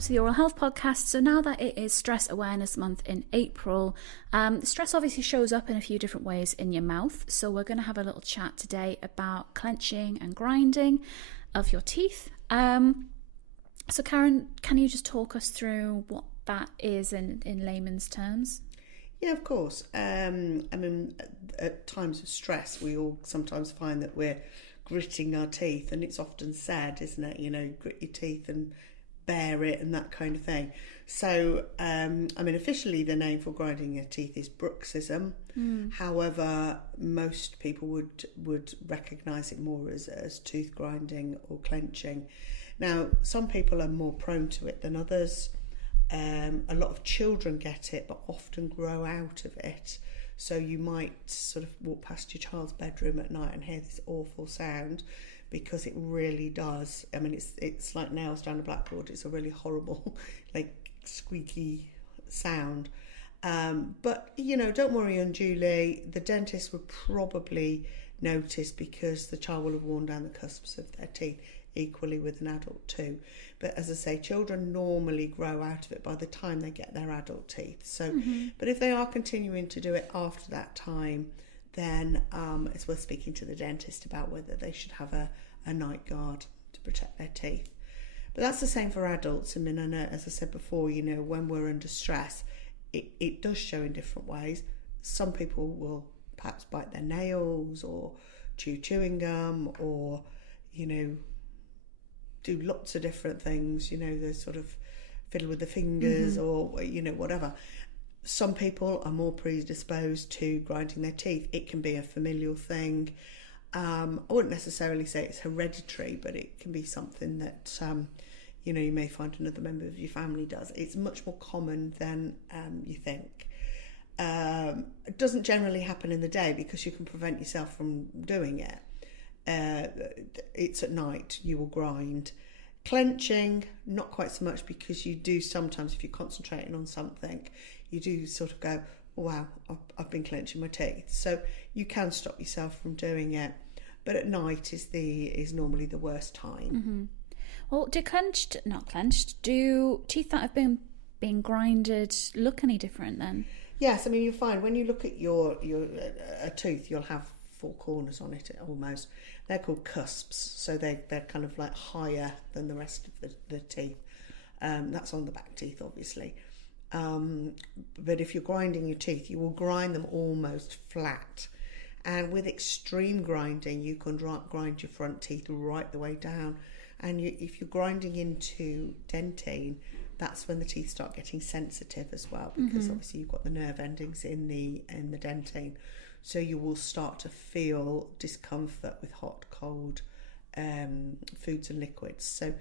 welcome to the Oral Health Podcast. So now that it is Stress Awareness Month in April, stress obviously shows up in a few different ways in your mouth. So we're going to have a little chat today about clenching and grinding of your teeth. So Karen, can you just talk us through what that is in layman's terms? Yeah, of course. I mean, at times of stress, we all sometimes find that we're gritting our teeth, and it's often said, isn't it? You know, grit your teeth and bear it and that kind of thing. So, I mean, officially the name for grinding your teeth is bruxism. However, most people would recognise it more as tooth grinding or clenching. Now, some people are more prone to it than others. A lot of children get it, but often grow out of it. So you might sort of walk past your child's bedroom at night and hear this awful sound, because it really does. I mean, it's like nails down a blackboard. It's a really horrible, like, squeaky sound. But, you know, don't worry unduly. The dentist would probably notice, because the child will have worn down the cusps of their teeth, equally with an adult too. But as I say, children normally grow out of it by the time they get their adult teeth. So, but if they are continuing to do it after that time, then it's worth speaking to the dentist about whether they should have a night guard to protect their teeth. But that's the same for adults. I mean, I know, as I said before, you know, when we're under stress, it does show in different ways. Some people will perhaps bite their nails or chew chewing gum, or, you know, do lots of different things, you know, they sort of fiddle with the fingers or, you know, whatever. Some people are more predisposed to grinding their teeth. It can be a familial thing. I wouldn't necessarily say it's hereditary, but it can be something that, you know, you may find another member of your family does. It's much more common than you think. It doesn't generally happen in the day, because you can prevent yourself from doing it. It's at night you will grind. Clenching, not quite so much, because you do sometimes, if you're concentrating on something, you do sort of go, oh, wow, I've been clenching my teeth. So you can stop yourself from doing it, but at night is normally the worst time. Well, do teeth that have been grinded look any different then? Yes, I mean, you'll find when you look at your a tooth, you'll have four corners on it almost. They're called cusps, so they're kind of like higher than the rest of the teeth. That's on the back teeth, obviously. But if you're grinding your teeth, you will grind them almost flat. And with extreme grinding, you can grind your front teeth right the way down. And if you're grinding into dentine, that's when the teeth start getting sensitive as well, because obviously you've got the nerve endings in the dentine. So you will start to feel discomfort with hot, cold foods and liquids. So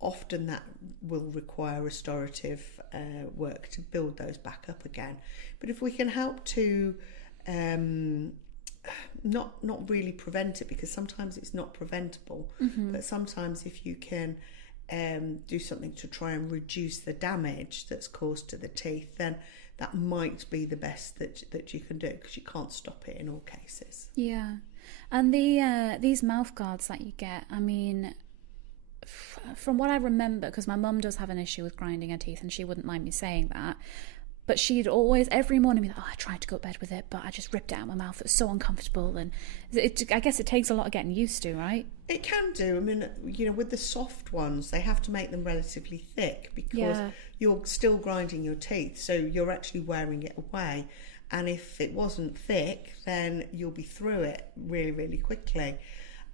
often that will require restorative work to build those back up again. But if we can help to not really prevent it, because sometimes it's not preventable, but sometimes if you can do something to try and reduce the damage that's caused to the teeth, then that might be the best that you can do, because you can't stop it in all cases. Yeah. And these mouth guards that you get, I mean, from what I remember, because my mum does have an issue with grinding her teeth, and she wouldn't mind me saying that, but she'd always, every morning, be like, oh, I tried to go to bed with it, but I just ripped it out of my mouth. It was so uncomfortable. And I guess it takes a lot of getting used to, right? It can do. I mean, you know, with the soft ones, they have to make them relatively thick, because you're still grinding your teeth, so you're actually wearing it away. And if it wasn't thick, then you'll be through it really, really quickly.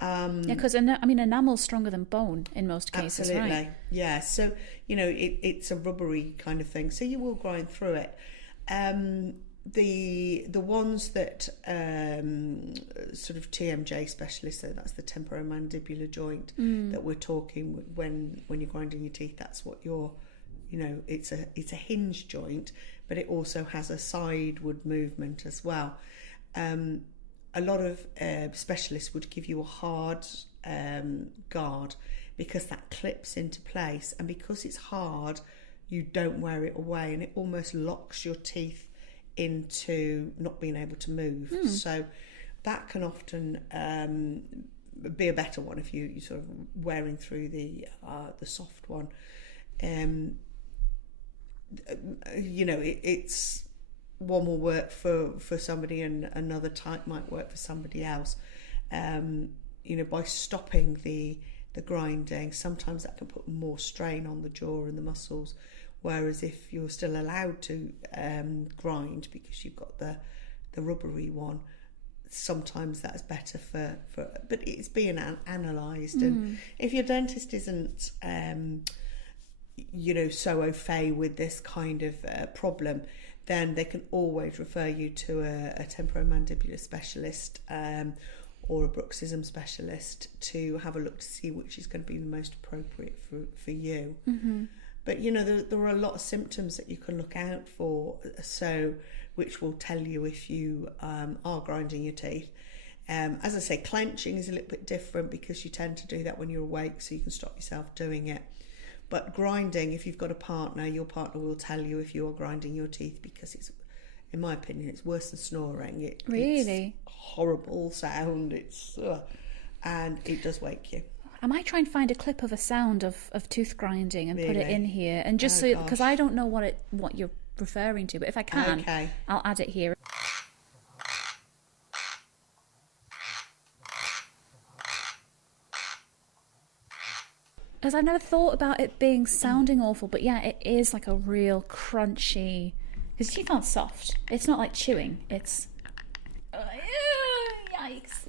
Because enamel's stronger than bone in most cases, absolutely. Right? Yeah, so, you know, it's a rubbery kind of thing, so you will grind through it. The ones that sort of TMJ specialists, so that's the temporomandibular joint that we're talking when you're grinding your teeth, that's what you're, you know, it's a hinge joint, but it also has a sideward movement as well. A lot of specialists would give you a hard guard, because that clips into place, and because it's hard, you don't wear it away, and it almost locks your teeth into not being able to move. So that can often be a better one if you sort of wearing through the soft one. It's one will work for somebody and another type might work for somebody else. By stopping the grinding, sometimes that can put more strain on the jaw and the muscles, whereas if you're still allowed to grind because you've got the rubbery one, sometimes that's better for but it's being analysed. And if your dentist isn't so au fait with this kind of problem, then they can always refer you to a temporomandibular specialist or a bruxism specialist to have a look to see which is going to be the most appropriate for you. But there are a lot of symptoms that you can look out for, so which will tell you if you are grinding your teeth. As I say, clenching is a little bit different because you tend to do that when you're awake, so you can stop yourself doing it. But grinding, if you've got a partner, your partner will tell you if you are grinding your teeth, because it's, in my opinion, it's worse than snoring. Really? It's horrible sound. And it does wake you. I might try and find a clip of a sound of tooth grinding and put it in here, and just Oh, because I don't know what you're referring to, but if I can, Okay. I'll add it here. Because I've never thought about it being sounding awful, but yeah, it is like a real crunchy. Because teeth aren't soft. It's not like chewing. It's yikes.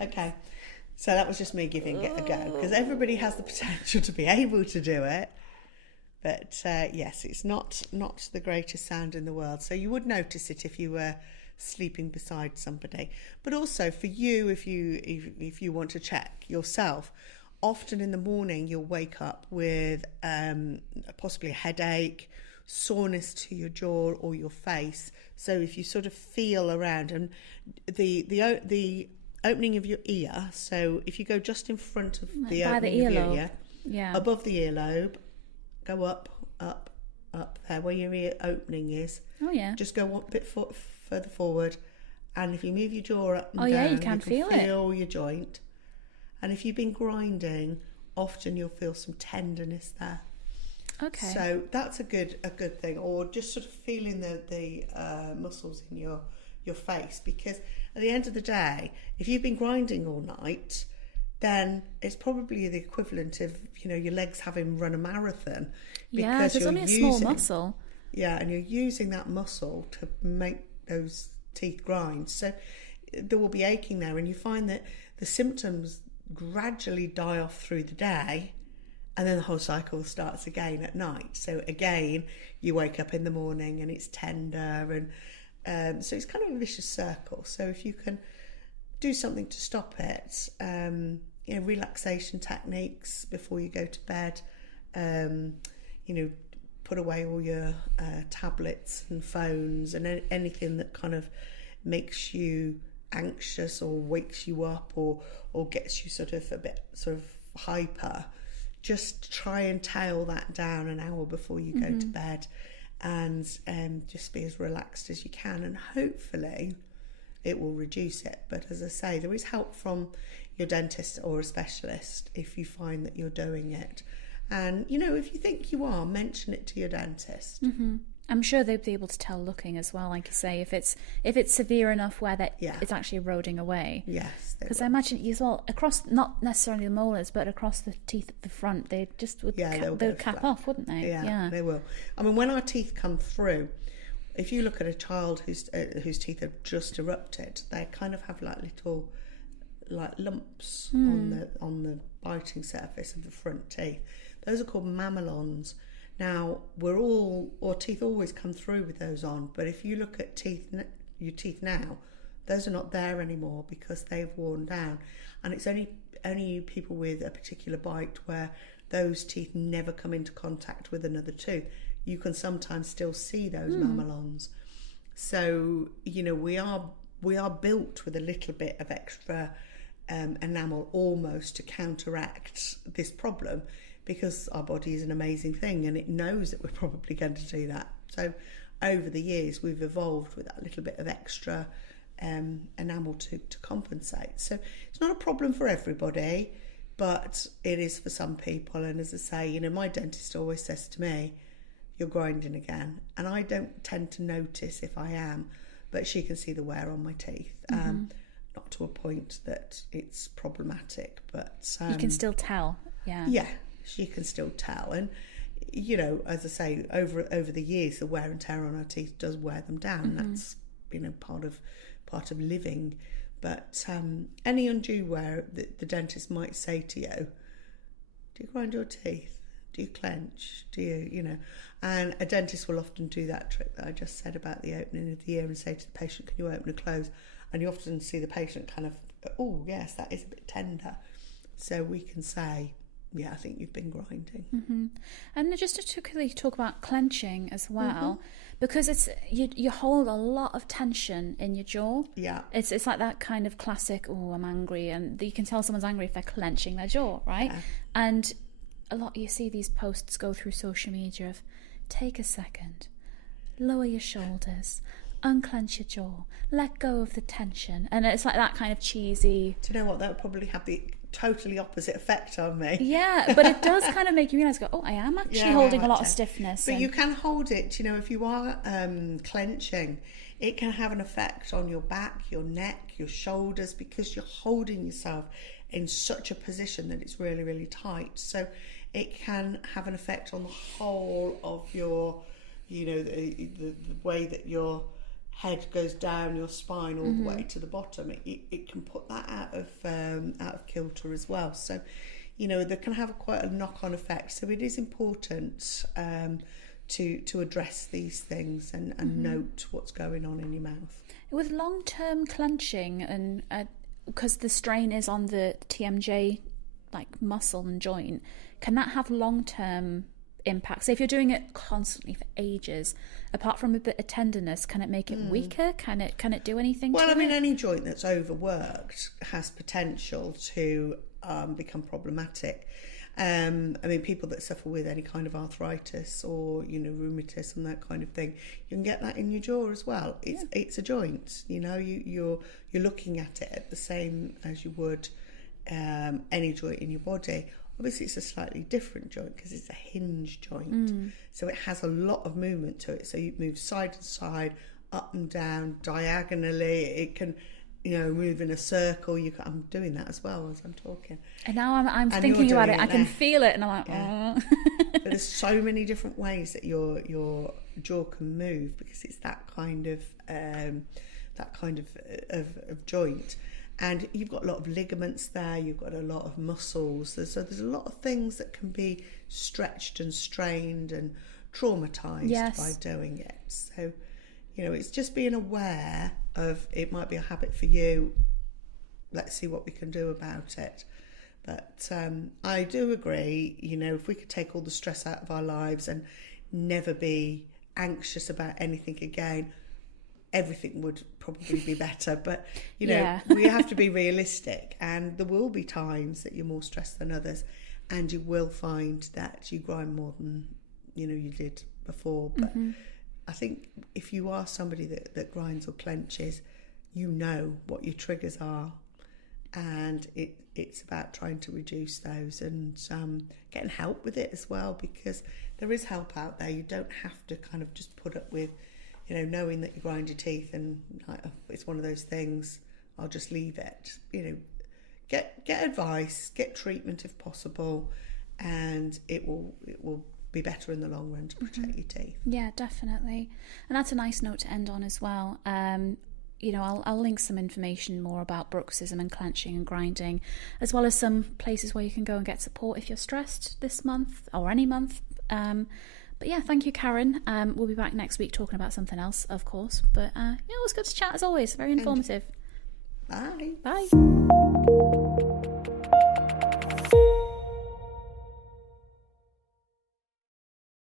Okay. So that was just me giving it a go, because everybody has the potential to be able to do it. But yes, it's not the greatest sound in the world. So you would notice it if you were sleeping beside somebody. But also for you, if you want to check yourself, often in the morning you'll wake up with possibly a headache, soreness to your jaw or your face. So if you sort of feel around, and the opening of your ear, so if you go just in front of the opening of your ear, above the earlobe, go up there where your ear opening is. Oh yeah. Just go one bit further forward, and if you move your jaw up and down, yeah, you can feel your joint. And if you've been grinding, often you'll feel some tenderness there. Okay. So that's a good thing. Or just sort of feeling the muscles in your face, because at the end of the day, if you've been grinding all night, then it's probably the equivalent of your legs having run a marathon. Yeah, there's only a small muscle. Yeah, and you're using that muscle to make those teeth grind. So there will be aching there, and you find that the symptoms gradually die off through the day, and then the whole cycle starts again at night. So again, you wake up in the morning and it's tender, and so it's kind of a vicious circle. So if you can do something to stop it, relaxation techniques before you go to bed, put away all your tablets and phones and anything that kind of makes you anxious or wakes you up or gets you sort of a bit sort of hyper. Just try and tail that down an hour before you go to bed, and just be as relaxed as you can, and hopefully it will reduce it. But as I say, there is help from your dentist or a specialist if you find that you're doing it. And if you think you are, mention it to your dentist. I'm sure they'd be able to tell looking as well, like you say, if it's severe enough where it's actually eroding away. Yes, because I imagine as well across, not necessarily the molars, but across the teeth at the front, they just would they'd cap off, wouldn't they? Yeah, they will. I mean, when our teeth come through, if you look at a child whose teeth have just erupted, they kind of have like little lumps on the biting surface of the front teeth. Those are called mamelons. Now, our teeth always come through with those on, but if you look at your teeth now, those are not there anymore because they've worn down. And it's only people with a particular bite where those teeth never come into contact with another tooth. You can sometimes still see those mamelons. So, we are built with a little bit of extra enamel almost to counteract this problem, because our body is an amazing thing and it knows that we're probably going to do that. So over the years we've evolved with that little bit of extra enamel to compensate. So it's not a problem for everybody, but it is for some people. And as I say, you know, my dentist always says to me, "You're grinding again," and I don't tend to notice if I am, but she can see the wear on my teeth. Not to a point that it's problematic, but you can still tell. Yeah, she can still tell. And you know, as I say, over the years, the wear and tear on our teeth does wear them down. That's, you know, part of living. But any undue wear, the dentist might say to you, "Do you grind your teeth? Do you clench? Do you, you know?" And a dentist will often do that trick that I just said about the opening of the ear and say to the patient, "Can you open and close?" And you often see the patient kind of, "Oh, yes, that is a bit tender." So we can say, "Yeah, I think you've been grinding." And just to quickly talk about clenching as well, because it's you hold a lot of tension in your jaw. Yeah. It's like that kind of classic, "Oh, I'm angry," and you can tell someone's angry if they're clenching their jaw, right? Yeah. And a lot, you see these posts go through social media of, "Take a second, lower your shoulders, unclench your jaw, let go of the tension," and it's like that kind of cheesy. Do you know what? That would probably have the totally opposite effect on me. Yeah, but it does kind of make you realise, go, "Oh, I am actually holding a lot of stiffness." But you can hold it, you know, if you are clenching, it can have an effect on your back, your neck, your shoulders, because you're holding yourself in such a position that it's really, really tight. So it can have an effect on the whole of your, you know, the way that your head goes down your spine all the way to the bottom. It can put that out of kilter as well. So, you know, they can have quite a knock-on effect. So it is important to address these things and note what's going on in your mouth. With long-term clenching, and because the strain is on the TMJ like muscle and joint, can that have long-term impact? So if you're doing it constantly for ages, apart from a bit of tenderness, can it make it weaker? Can it do anything? Well, to I mean, it? any joint that's overworked has potential to become problematic. I mean, people that suffer with any kind of arthritis or, you know, rheumatism and that kind of thing, you can get that in your jaw as well. It's a joint, you know. You're looking at it at the same as you would any joint in your body. Obviously, it's a slightly different joint because it's a hinge joint. So it has a lot of movement to it. So you move side to side, up and down, diagonally. It can, you know, move in a circle. I'm doing that as well as I'm talking. And now I'm thinking about it. I can feel it, and I'm like, oh. But there's so many different ways that your jaw can move because it's that kind of joint. And you've got a lot of ligaments there, you've got a lot of muscles. So there's a lot of things that can be stretched and strained and traumatised by doing it. So, you know, it's just being aware of it might be a habit for you. Let's see what we can do about it. But I do agree, you know, if we could take all the stress out of our lives and never be anxious about anything again, everything would probably be better. But, you know, we have to be realistic, and there will be times that you're more stressed than others, and you will find that you grind more than, you know, you did before. But I think if you are somebody that grinds or clenches, you know what your triggers are, and it's about trying to reduce those and getting help with it as well, because there is help out there. You don't have to kind of just put up with, you know, knowing that you grind your teeth and like, oh, it's one of those things, I'll just leave it. You know, get advice, get treatment if possible, and it will be better in the long run to protect your teeth. Yeah, definitely. And that's a nice note to end on as well. You know, I'll link some information more about bruxism and clenching and grinding, as well as some places where you can go and get support if you're stressed this month or any month. But yeah, thank you, Karen. We'll be back next week talking about something else, of course. But yeah, it was good to chat as always. Very informative. Bye. Bye.